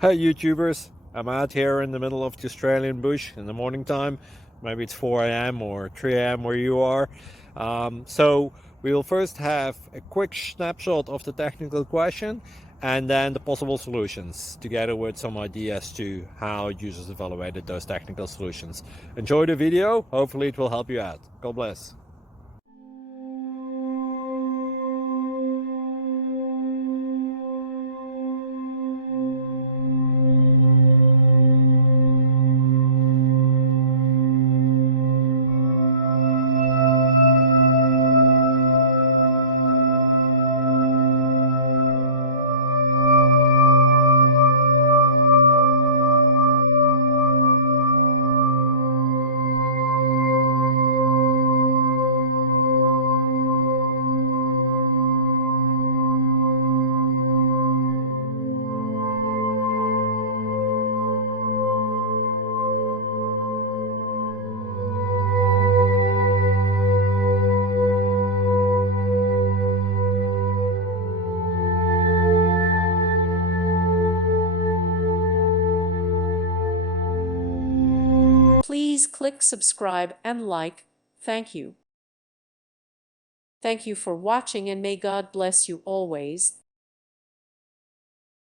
Hey YouTubers, I'm out here in the middle of the Australian bush in the morning time. Maybe it's 4 a.m. or 3 a.m. where you are. So we will first have a quick snapshot of the technical question and then the possible solutions, together with some ideas to how users evaluated those technical solutions. Enjoy the video, hopefully it will help you out. God bless. Please click subscribe and like. Thank you. Thank you for watching and may God bless you always.